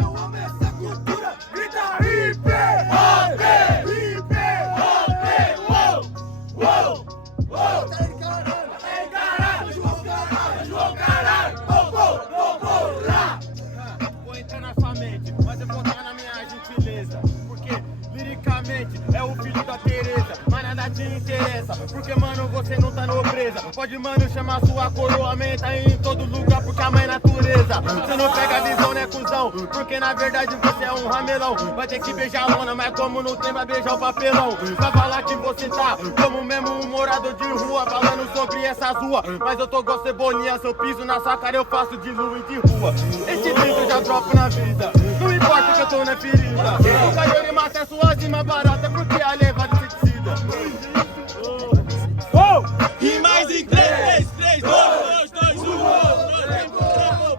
Eu amo essa cultura, grita hip hop, hip hop, uou, uou, uou. Tá encarado, João caralho, vou lá. Vou entrar na sua mente, mas eu vou estar na minha gentileza. Porque liricamente é o filho da Tereza, mas nada te interessa. Porque, mano, você não tá nobreza. Pode, mano, chamar sua coroa, menta em todo lugar, porque a mãe é natureza. Você não pega a visão, né, cuzão? Porque na verdade você é um ramelão. Vai ter que beijar a lona, mas como não tem, vai beijar o papelão. Vai falar que você tá como mesmo um morador de rua, falando sobre essas ruas. Mas eu tô igual cebolinha, se eu piso na sua cara eu faço de lua e de rua. Esse brinco eu já dropo na vida, não importa que eu tô na ferida. O calor mata a sua zima barata, porque a levada inseticida. E mais em 3, 3, 2, 2, 1,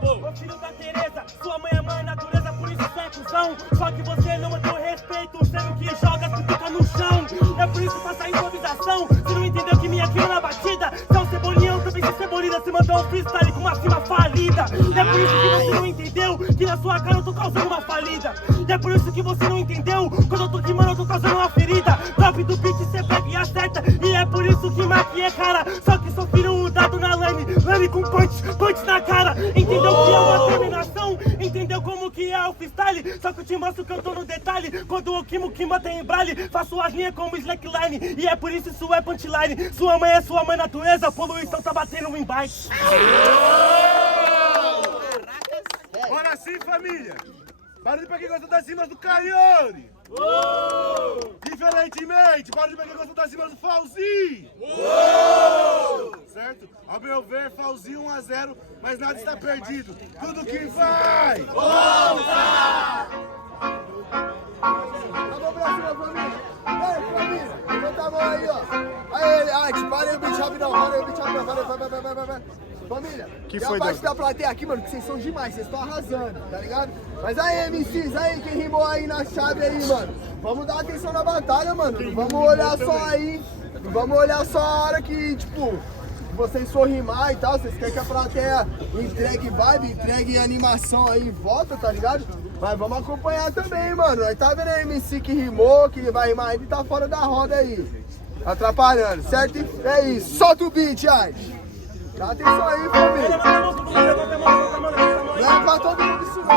Ô filho da Tereza, sua mãe é mãe natureza, por isso você é cuzão. Só que você não mantém o respeito, sendo que joga que fica no chão. É por isso que passa a improvisação, você não entendeu que minha quina na batida. Você é um cebolinhão, também se cebolina, se mandou um freestyle com uma cima falida. É por isso que você não entendeu que na sua cara eu tô causando uma falida. E é por isso que você não entendeu, quando eu tô rimando eu tô causando uma ferida. Drop do beat cê pega e acerta, e é por isso que Maqui é cara. Só que sou filho um dado na lane, lane com punch na cara. Entendeu que é uma terminação? Entendeu como que é o freestyle? Só que eu te mostro que eu tô no detalhe. Quando o Kimo tem embrale, faço as linhas como slackline. E é por isso isso é punchline. Sua mãe é sua mãe natureza, poluição tá batendo embaixo. Bora sim, família! Barulho pra quem gosta das rimas do Caione! Diferentemente, barulho pra quem gosta das rimas do Falzinho! Certo? Ao meu ver, Falzinho 1 a 0, mas nada está perdido. Tudo que vai! Volta! Vamos pra cima, família! Ei, família! Levanta a mão aí, ó! Aí, arte, parei o beat rapidão, parei o beat rapidão, vai. Família, Que tem foi, a parte Douglas? da plateia aqui, mano, que vocês são demais, vocês estão arrasando, tá ligado? Mas aí, MCs, aí, quem rimou aí na chave aí, mano? Vamos dar atenção na batalha, mano, não vamos olhar só aí, não vamos olhar só a hora que, tipo, vocês for rimar e tal, vocês querem que a plateia entregue vibe, entregue animação aí em volta, tá ligado? Mas vamos acompanhar também, mano, aí tá vendo a MC que rimou, que vai rimar, ele tá fora da roda aí, atrapalhando, certo? É isso, solta o beat, Arte! Dá atenção aí, família. Levanta a mão. Não é pra todo mundo isso não.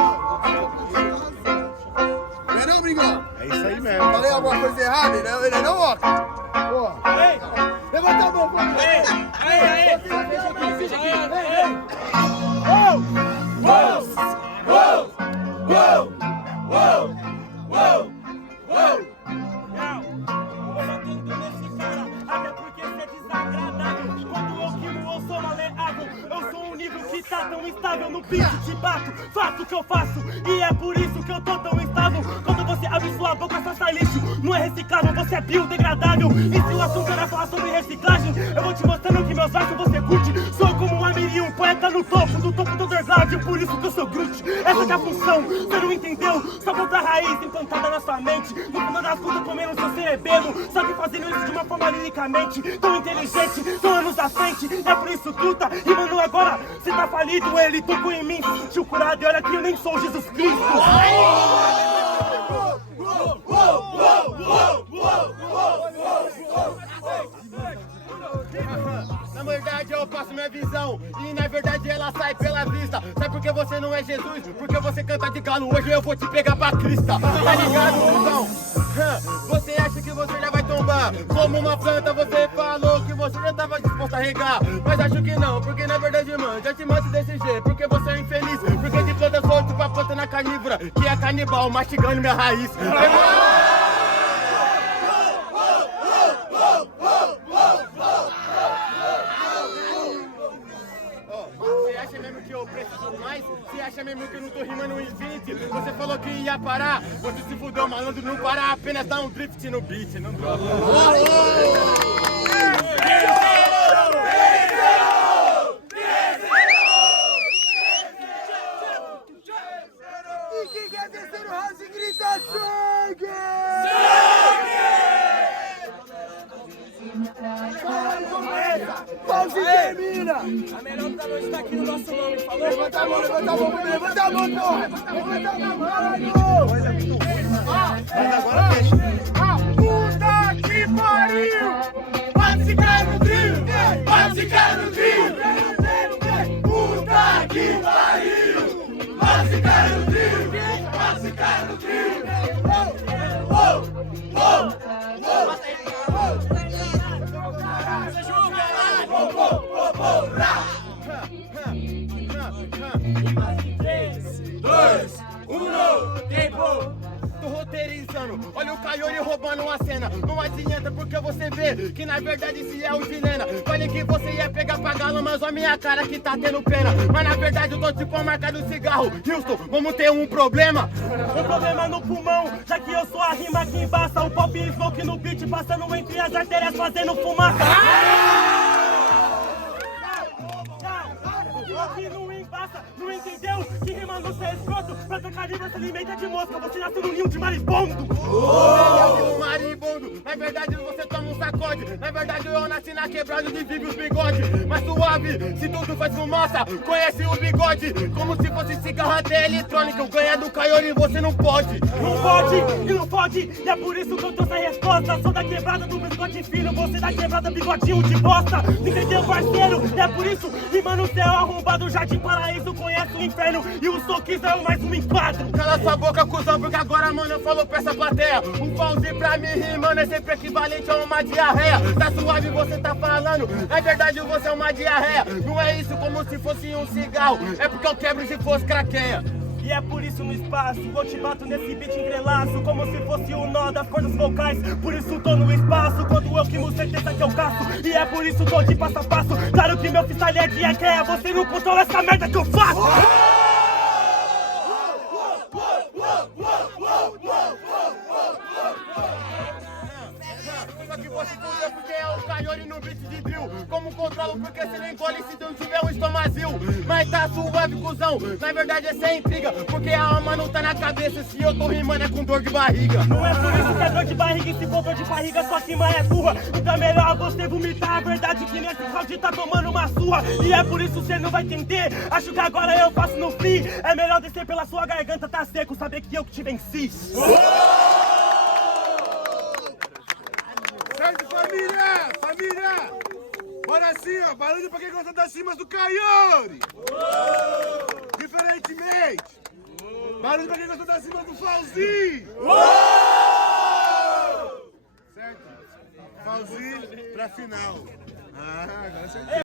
Não é não, Bringão? É isso aí mesmo. Falei alguma coisa errada? Ele é não, ó. Porra. Levanta a mão, família. Tá tão estável no beat, te bato, faço o que eu faço. E é por isso que eu tô tão estável. Quando você abre sua boca, só sai lixo. Não é reciclável, você é biodegradável. E se o assunto era falar sobre reciclagem, eu vou te mostrando que meus versos você curte. Sou como um Amiri, um poeta no topo do underground. Por isso que eu sou Groot, essa que é a função. Você não entendeu? Só contra a raiz implantada na sua mente. No final das contas, comendo seu cerebelo. Só que fazendo isso de uma forma liricamente tão inteligente, tão anos à frente. É por isso, truta, rimando agora. Se tá falido, ele tocou em mim, se sentiu curado. E olha que eu nem sou Jesus Cristo. Na verdade eu passo minha visão e na verdade ela sai pela vista. Sabe por que você não é Jesus? Porque você canta de galo, hoje eu vou te pegar pra crista. Tá ligado, cuzão? Você acha que você já vai tombar como uma planta, você falou que você já tava disposto a regar. Mas acho que não, porque na verdade, mano, já te mando desse jeito. Porque você é infeliz, porque de planta eu sou tipo a planta na carnívora, que é canibal, mastigando minha raiz. Você acha mesmo que eu preciso mais? Você acha mesmo que eu não tô rimando em 20? Você falou que ia parar, você se fudeu, malandro, não para, apenas dá um drift no beat, não droga. E quem quer descer no house grita sangue! Sangue! Pauzinho! termina. A melhor da noite tá aqui no nosso nome, falou? Levanta a mão, porra. Levanta a mão, mano. Mas agora fecha. Puta que pariu! Pode ficar no trio! Pode ficar no trio! Puta que pariu! Pode ficar no trio! Pode ficar no trio! Tô roteirizando, olha o Caiori roubando uma cena. Não adianta porque você vê que na verdade se é o Vilena. Falei que você ia pegar pra gala, mas olha minha cara que tá tendo pena. Mas na verdade eu tô tipo a marca do cigarro. Houston, vamos ter um problema? Um problema no pulmão, já que eu sou a rima que embaça. O pop e smoke no beat, passando entre as artérias, fazendo fumaça. Aqui não embaça, não entendeu? Que rima no seu escroto, pra tocar livro se alimenta de mosca. Você nasceu no ninho de marimbondo. Marimbondo, na verdade você toma um sacode. Na verdade eu nasci na quebrada de vive os bigode. Mas suave, se tudo faz fumaça, conhece o bigode. Como se fosse cigarro até eletrônica. Eu ganhar do Caiori você não pode. Não pode e não pode, e é por isso que eu trouxe a resposta. Sou da quebrada do biscote fino, você da quebrada bigodinho de bosta. Entendeu, parceiro? E é por isso, rima no céu arrombado, jardim paraíso, conhece o inferno. E o soquismo é mais um enquadro. Cala sua boca, cuzão, porque agora, mano, eu falo pra essa plateia. Um pause pra mim rimando é sempre equivalente a uma diarreia. Tá suave, você tá falando, na verdade você é uma diarreia. Não é isso como se fosse um cigarro, é porque eu quebro se fosse craqueia. E é por isso no espaço, eu te bato nesse beat entrelaço, como se fosse o nó das cordas vocais. Por isso tô no espaço, quando eu quimo certeza que eu caço. E é por isso tô de passo a passo, claro que meu freestyle é de ideia. Você não controla essa merda que eu faço. Só que você fudeu porque é o Caiori no beat de drill. Como controlo porque você não engole se não tiver um estomazil. Mas tá suave, cuzão, na verdade essa é intriga. Porque a alma não tá na cabeça, se eu tô rimando é com dor de barriga. Não é por isso que é dor de barriga, e se for dor de barriga sua rima é burra. Então é melhor você vomitar a verdade que nesse round tá tomando uma sua. E é por isso você não vai entender, acho que agora eu faço no fim. É melhor descer pela sua garganta, tá seco, saber que eu que te venci. Certo, família? Família! Bora assim, ó. Barulho pra quem gosta das rimas do Caiori! Diferentemente! Barulho pra quem gosta das rimas do Fauzi! Certo? Fauzi pra final. Ah, agora você